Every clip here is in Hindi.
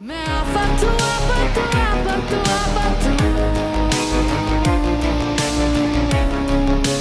मैं आफत हूँ।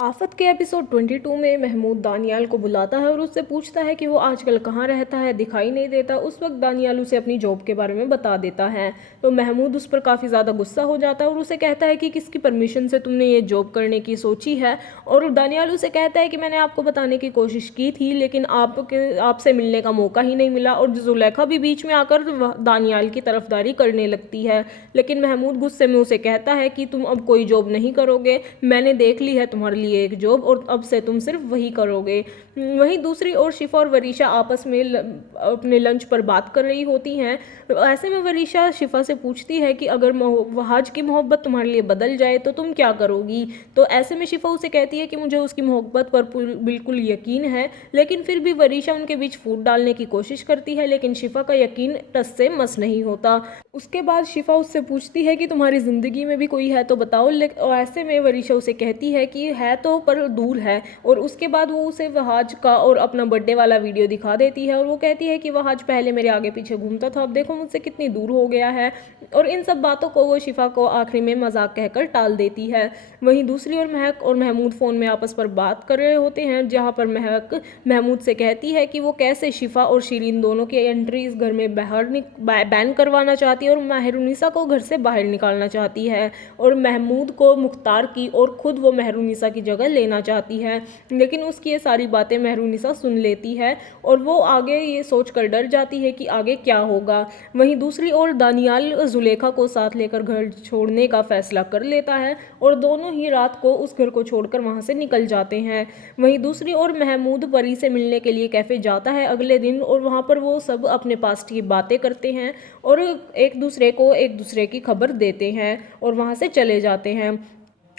आफत के एपिसोड 22 में महमूद दानियाल को बुलाता है और उससे पूछता है कि वो आजकल कहाँ रहता है, दिखाई नहीं देता। उस वक्त दानियाल उसे अपनी जॉब के बारे में बता देता है। तो महमूद उस पर काफ़ी ज़्यादा गुस्सा हो जाता है और उसे कहता है कि किसकी परमिशन से तुमने ये जॉब करने की सोची है। और दानियाल उसे कहता है कि मैंने आपको बताने की कोशिश की थी, लेकिन आपसे मिलने का मौका ही नहीं मिला। और जुलेखा भी बीच में आकर दानियाल की तरफदारी करने लगती है। लेकिन महमूद गुस्से में उसे कहता है कि तुम अब कोई जॉब नहीं करोगे, मैंने देख ली है तुम्हारे लिए एक जॉब, और अब से तुम सिर्फ वही करोगे। वहीं दूसरी ओर शिफा और वरीशा आपस में अपने लंच पर बात कर रही होती हैं। ऐसे में वरीशा शिफा से पूछती है कि अगर वहाज की मोहब्बत तुम्हारे लिए बदल जाए तो तुम क्या करोगी। तो ऐसे में शिफा उसे कहती है कि मुझे उसकी मोहब्बत पर बिल्कुल यकीन है, लेकिन फिर भी वरीशा उनके बीच फूट डालने की कोशिश करती है, लेकिन शिफा का यकीन टस से मस नहीं होता। उसके बाद शिफा उससे पूछती है कि तुम्हारी ज़िंदगी में भी कोई है तो बताओ। लेकिन ऐसे में वरीशा उसे कहती है कि है तो पर दूर है। और उसके बाद वो उसे वहाज का और अपना बर्थडे वाला वीडियो दिखा देती है और वो कहती है कि वहाज पहले मेरे आगे पीछे घूमता था, अब देखो मुझसे कितनी दूर हो गया है। और इन सब बातों को वो शिफा को आखिरी में मजाक कहकर टाल देती है। वहीं दूसरी ओर महक और महमूद फ़ोन में आपस पर बात कर रहे होते हैं, जहाँ पर महक महमूद से कहती है कि वो कैसे शिफा और शिरीन दोनों की एंट्री इस घर में बैन करवाना चाहती है और मेहरुनिसा को घर से बाहर निकालना चाहती है। और महमूद को मुख्तार की और खुद वो मेहरुनिसा की जगह लेना चाहती है। लेकिन उसकी ये सारी बातें मेहरुनिसा सुन लेती है और वो आगे ये सोच कर डर जाती है कि आगे क्या होगा। वहीं दूसरी ओर दानियाल जुलेखा को साथ लेकर घर छोड़ने का फैसला कर लेता है और दोनों ही रात को उस घर को छोड़कर वहाँ से निकल जाते हैं। वहीं दूसरी ओर महमूद परी से मिलने के लिए कैफ़े जाता है अगले दिन, और वहाँ पर वो सब अपने पास्ट की बातें करते हैं और एक दूसरे की खबर देते हैं और वहाँ से चले जाते हैं।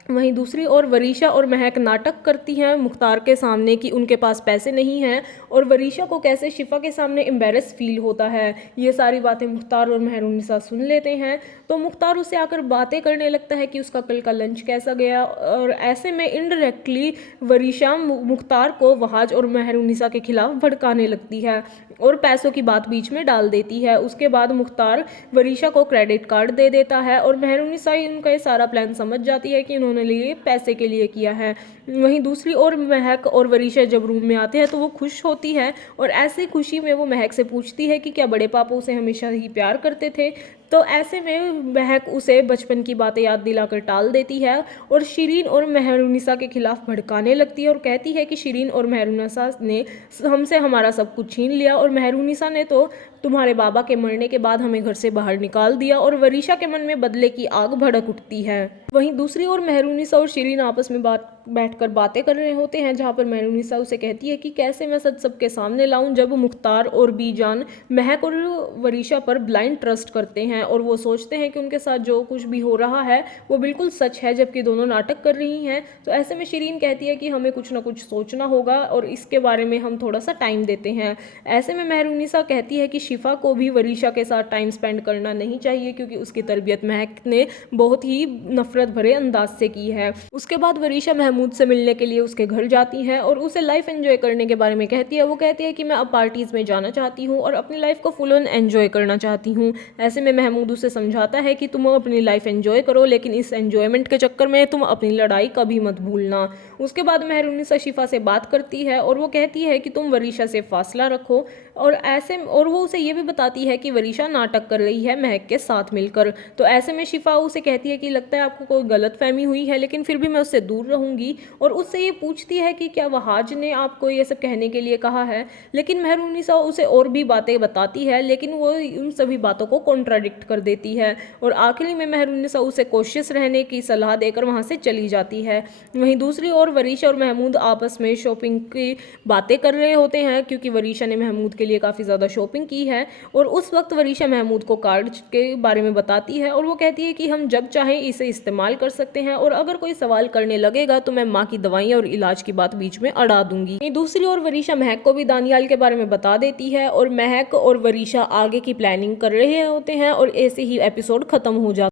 वहीं दूसरी ओर वरीशा और महक नाटक करती हैं मुख्तार के सामने कि उनके पास पैसे नहीं हैं, और वरीशा को कैसे शिफा के सामने एम्बेरस फील होता है। ये सारी बातें मुख्तार और मेहरुनिसा सुन लेते हैं। तो मुख्तार उससे आकर बातें करने लगता है कि उसका कल का लंच कैसा गया, और ऐसे में इनडायरेक्टली वरीशा मुख्तार को वहाज और मेहरुनिसा के खिलाफ भड़काने लगती है और पैसों की बात बीच में डाल देती है। उसके बाद मुख्तार वरीशा को क्रेडिट कार्ड दे देता है और मेहरुनिसा उनका ये सारा प्लान समझ जाती है कि उन्होंने लिए पैसे के लिए किया है। वहीं दूसरी ओर महक और वरीशा जब रूम में आते हैं तो वो खुश होती है और ऐसी खुशी में वो महक से पूछती है कि क्या बड़े पापा उसे हमेशा ही प्यार करते थे। तो ऐसे में महक उसे बचपन की बातें याद दिलाकर टाल देती है और शिरीन और मेहरुनिसा के खिलाफ भड़काने लगती है और कहती है कि शिरीन और मेहरुनिसा ने हमसे हमारा सब कुछ छीन लिया और मेहरुनिसा ने तो तुम्हारे बाबा के मरने के बाद हमें घर से बाहर निकाल दिया। और वरीशा के मन में बदले की आग भड़क उठती है। वहीं दूसरी ओर मेहरुनिसा और शिरीन आपस में बैठकर बातें कर रहे होते हैं, जहां पर मेहरुनिसा उसे कहती है कि कैसे मैं सच सबके सामने लाऊं जब मुख्तार और बीजान महक और वरीशा पर ब्लाइंड ट्रस्ट करते हैं और वो सोचते हैं कि उनके साथ जो कुछ भी हो रहा है वो बिल्कुल सच है, जबकि दोनों नाटक कर रही हैं। तो ऐसे में शिरीन कहती है कि हमें कुछ ना कुछ सोचना होगा और इसके बारे में हम थोड़ा सा टाइम देते हैं। ऐसे में मेहरुनिसा कहती है कि शिफा को भी वरीशा के साथ टाइम स्पेंड करना नहीं चाहिए, क्योंकि उसकी तरबियत महक ने बहुत ही नफरत भरे अंदाज से की है। उसके बाद वरीशा महमूद से मिलने के लिए उसके घर जाती है और उसे लाइफ एंजॉय करने के बारे में कहती है। वो कहती है कि मैं अब पार्टीज में जाना चाहती हूँ और अपनी लाइफ को फुल ऑन एंजॉय करना चाहती हूँ। ऐसे में महमूद उसे समझाता है कि तुम अपनी लाइफ एंजॉय करो, लेकिन इस एंजॉयमेंट के चक्कर में तुम अपनी लड़ाई कभी मत भूलना। उसके बाद मेहरुनिसा शिफा से बात करती है और वो कहती है कि तुम वरीशा से फासला रखो, और वो उसे ये भी बताती है कि वरीशा नाटक कर रही है महक के साथ मिलकर। तो ऐसे में शिफा उसे कहती है कि लगता है आपको कोई गलतफहमी हुई है, लेकिन फिर भी मैं उससे दूर रहूंगी। और उससे ये पूछती है कि क्या वहाज ने आपको ये सब कहने के लिए कहा है। लेकिन मेहरुनिसा उसे और भी बातें बताती है, लेकिन वो उन सभी बातों को कॉन्ट्राडिक्ट कर देती है और आखिरी में मेहरुनिसा उसे कोशिश रहने की सलाह देकर वहाँ से चली जाती है। वहीं दूसरी ओर वरीशा और महमूद आपस में शॉपिंग की बातें कर रहे होते हैं, क्योंकि वरीशा ने महमूद के लिए काफ़ी ज़्यादा शॉपिंग की है। और उस वक्त वरीशा महमूद को कार्ड के बारे में बताती है और वो कहती है कि हम जब चाहें इसे इस्तेमाल कर सकते हैं, और अगर कोई सवाल करने लगेगा तो मैं माँ की दवाइयाँ और इलाज की बात बीच में अड़ा दूंगी। दूसरी ओर वरीशा महक को भी दानियाल के बारे में बता देती है और महक और वरीशा आगे की प्लानिंग कर रहे होते हैं और ऐसे ही एपिसोड खत्म हो जाता है।